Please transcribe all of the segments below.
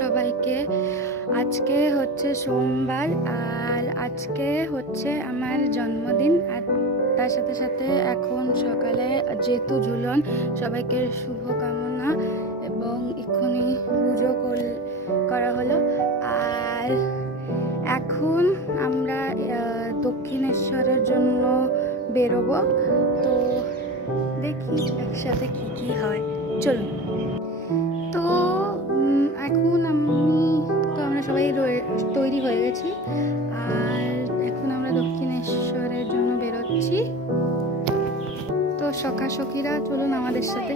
সবাইকে। আজকে হচ্ছে সোমবার আর আজকে হচ্ছে আমার জন্মদিন। আর তার সাথে সাথে এখন সকালে যেহেতু ঝুলন, সবাইকে শুভকামনা এবং এক্ষুনি পুজো করা হলো। আর এখন আমরা দক্ষিণেশ্বরের জন্য বেরোবো। তো দেখি একসাথে কি হয়, চলুন। তো এখন আমরা সবাই তৈরি হয়ে গেছি আর এখন আমরা দক্ষিণেশ্বরের জন্য বেরোচ্ছি। তো সখা-সখীরা চলুন আমাদের সাথে।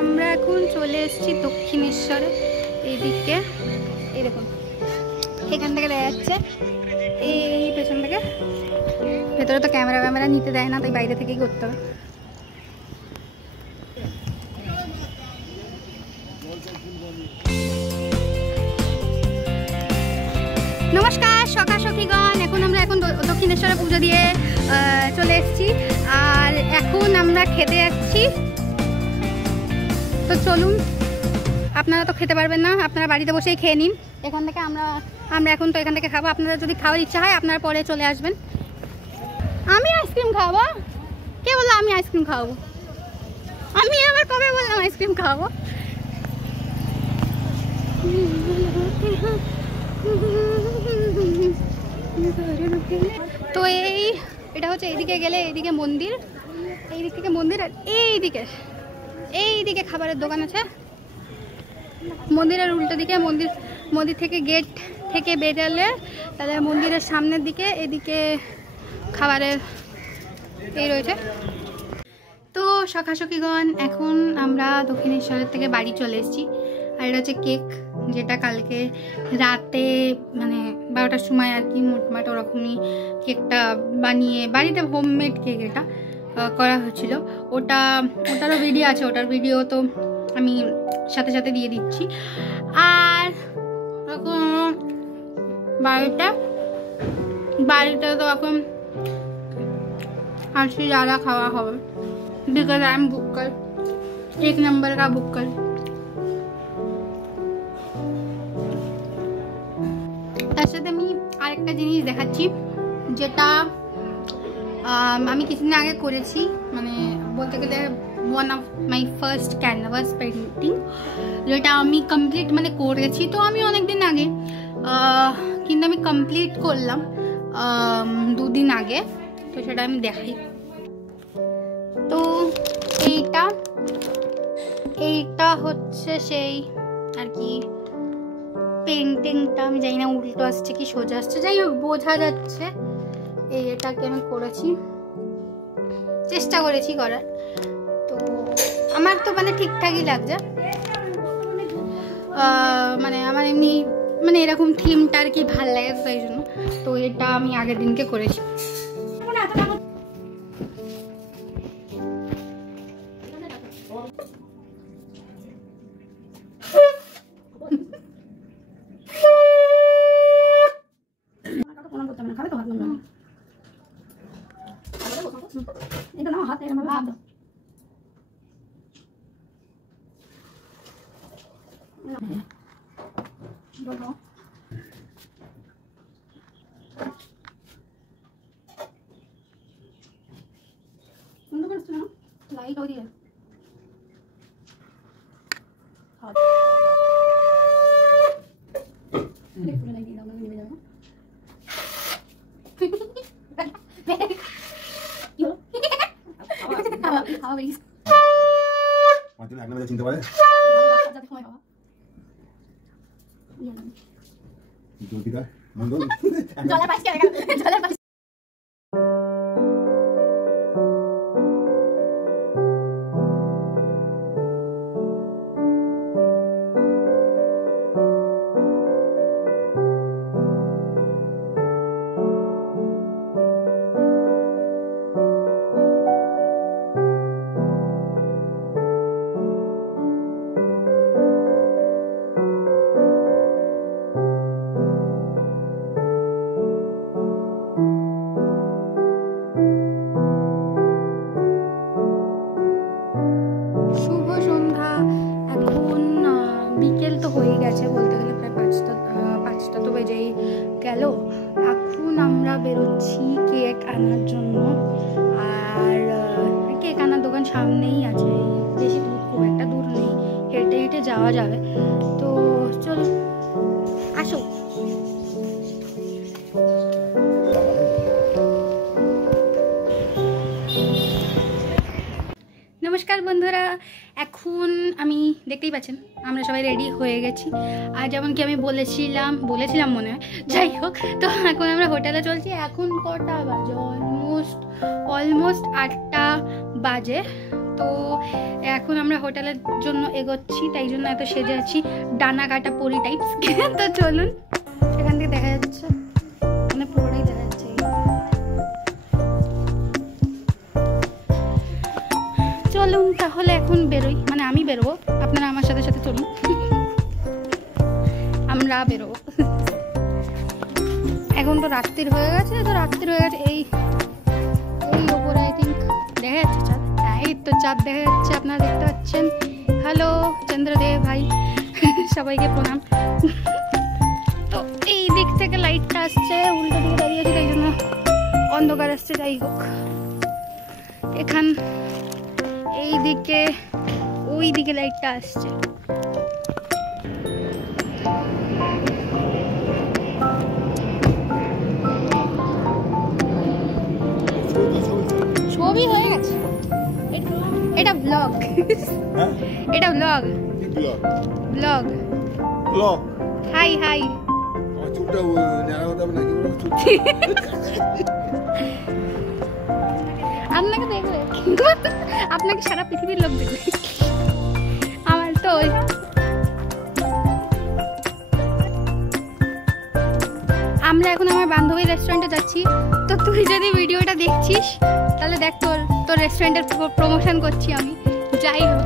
আমরা এখন চলে এসেছি দক্ষিণেশ্বরে। এইদিকে এই দেখুন, এখান থেকে দেখা যাচ্ছে এই পেছন থেকে। ভেতরে তো ক্যামেরা নিতে দেয় না, তাই বাইরে থেকেই করতে হবে। নমস্কার সখা-সখীগণ, আমরা এখন দক্ষিণেশ্বরে পুজো দিয়ে চলে এসেছি আর এখন আমরা খেতে যাচ্ছি। তো চলুন, আপনারা তো খেতে পারবেন না, আপনারা বাড়িতে বসেই খেয়ে নিন। এখান থেকে আমরা এখন তো এখান থেকে খাবো। আপনারা যদি খাওয়ার ইচ্ছা হয় আপনারা পরে চলে আসবেন। আমি আইসক্রিম খাবো? কে বললো আমি আইসক্রিম খাওয়াবো? আমি আবার কবে বললাম আইসক্রিম খাওয়াবো? তো এটা হচ্ছে এইদিকে গেলে এইদিকে মন্দির, এইদিক থেকে মন্দির, আর এইদিকে খাবারের দোকান আছে। মন্দিরের উল্টো দিকে মন্দির থেকে গেট থেকে বেরোলে তাহলে মন্দিরের সামনের দিকে এদিকে খাবারের এই রয়েছে। তো সখা-সখীগণ, এখন আমরা দক্ষিণেশ্বরের থেকে বাড়ি চলে এসেছি। আর এটা হচ্ছে কেক, যেটা কালকে রাতে মানে 12টার সময় আর কি মোটমাট ওরকমই কেকটা বানিয়ে বাড়িতে হোমমেড কেক এটা করা হয়েছিল। ওটারও ভিডিও আছে, ওটার ভিডিও তো আমি সাথে সাথে দিয়ে দিচ্ছি। আর বাড়িটা তো এখন আসি ज़्यादा খাওয়া হবে, because I am Bukkal, 1 number का बुक्कल। তার সাথে আমি আরেকটা জিনিস দেখাচ্ছি, যেটা আমি কিছুদিন আগে করেছি, মানে বলতে গেলে one of my first canvas painting, যেটা আমি কমপ্লিট মানে করেছি তো আমি অনেকদিন আগে, কিন্তু আমি কমপ্লিট করলাম 2 দিন আগে। তো সেটা আমি দেখাই। তো এইটা হচ্ছে সেই আর কি পেন্টিংটা। আমি জানি না উল্টো আসছে কি সোজা আসছে, যাই হোক বোঝা যাচ্ছে। এটাকে আমি করেছি, চেষ্টা করেছি করার। তো আমার তো মানে ঠিকঠাকই লাগছে, মানে আমার এমনি মানে এরকম থিমটা আর কি ভাল লাগে, তাই জন্য। তো এটা আমি আগের দিনকে করেছি। লাইট हो रही है। চিনতে পারে গেল। এখন আমরা বেরোচ্ছি কেক আনার জন্য। আর কেক আনার দোকান সামনেই আছে, বেশি দূর, খুব একটা দূর নেই, হেঁটে হেঁটে যাওয়া যাবে। তো চলো, আসো। নমস্কার বন্ধুরা, এখন আমি দেখতেই পাচ্ছেন আমরা সবাই রেডি হয়ে গেছি। আর যেমন কি আমি বলেছিলাম মনে হয়, যাই হোক, তো এখন আমরা হোটেলে চলছি। এখন কটা বাজে? অলমোস্ট 8টা বাজে। তো এখন আমরা হোটেলের জন্য এগোচ্ছি, তাই জন্য এত সেজে আছি ডানা কাটা পরি টাইপস। তো চলুন, সেখান থেকে দেখা যাচ্ছে, মানে পুরোটাই দেখা যাচ্ছে। চলুন তাহলে এখন বেরোই, মানে আমি বেরোবো, আপনারা আমার সাথে সাথে চলুন। আমরা বেরোবো। এখন তো রাত্রির হয়ে গেছে, এই ওপরে আই থিঙ্ক দেখা যাচ্ছে চাঁদ। হ্যাঁ, এই তো চাঁদ দেখা যাচ্ছে, আপনারা দেখতে পাচ্ছেন। হ্যালো চন্দ্রদেব ভাই, সবাইকে প্রণাম। তো এই দিক থেকে লাইটটা আসছে, উল্টো দিকে দাঁড়িয়ে আছে, তাই জন্য অন্ধকার আসছে। যাই হোক, এখান এই দিকে, ওই দিকে লাইটটা আসছে। ছবি হয়ে গেছে, এটা ব্লগ। এটা ব্লগ। High high. আপনাকে দেখবে, আপনাকে সারা পৃথিবীর লোক দেখবে। আমার তো আমরা এখন আমার বান্ধবীর রেস্টুরেন্টে যাচ্ছি। তো তুই যদি ভিডিওটা দেখছিস তাহলে দেখ, তোর রেস্টুরেন্টের প্রমোশন করছি আমি। যাই হোক,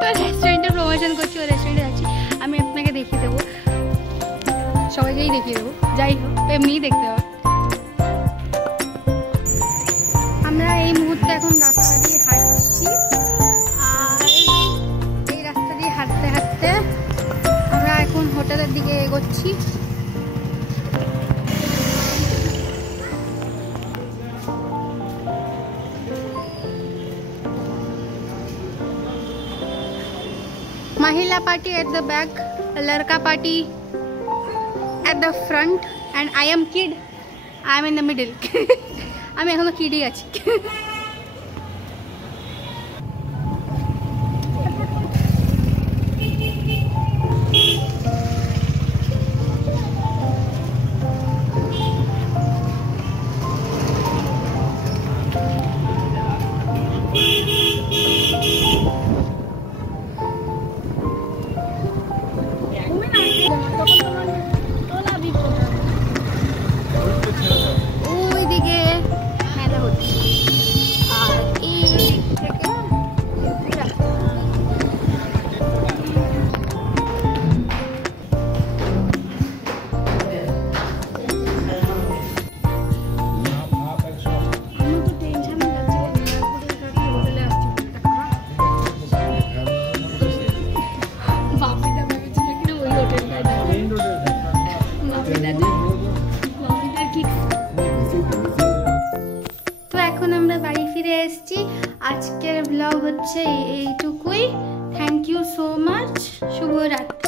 তোর রেস্টুরেন্টের প্রমোশন করছি, ওর রেস্টুরেন্টে যাচ্ছি। আমি আপনাকে দেখিয়ে দেবো, সবাইকেই দেখিয়ে দেবো। যাই হোক, এমনিই দেখতে হবে। আমরা এই মুহূর্তে এখন রাস্তা দিয়ে হাঁটছি, আর এই রাস্তা দিয়ে হাঁটতে হাঁটতে আমরা এখন হোটেলের দিকে এগোচ্ছি। महिला पार्टी at the back, लड़का party at the front, and I am kid. I am in the middle. আমি এখনো কিডই আছি। তো এখন আমরা বাড়ি ফিরে এসেছি। আজকের ব্লগ হচ্ছে এইটুকুই। Thank you so much. শুভরাত্রি।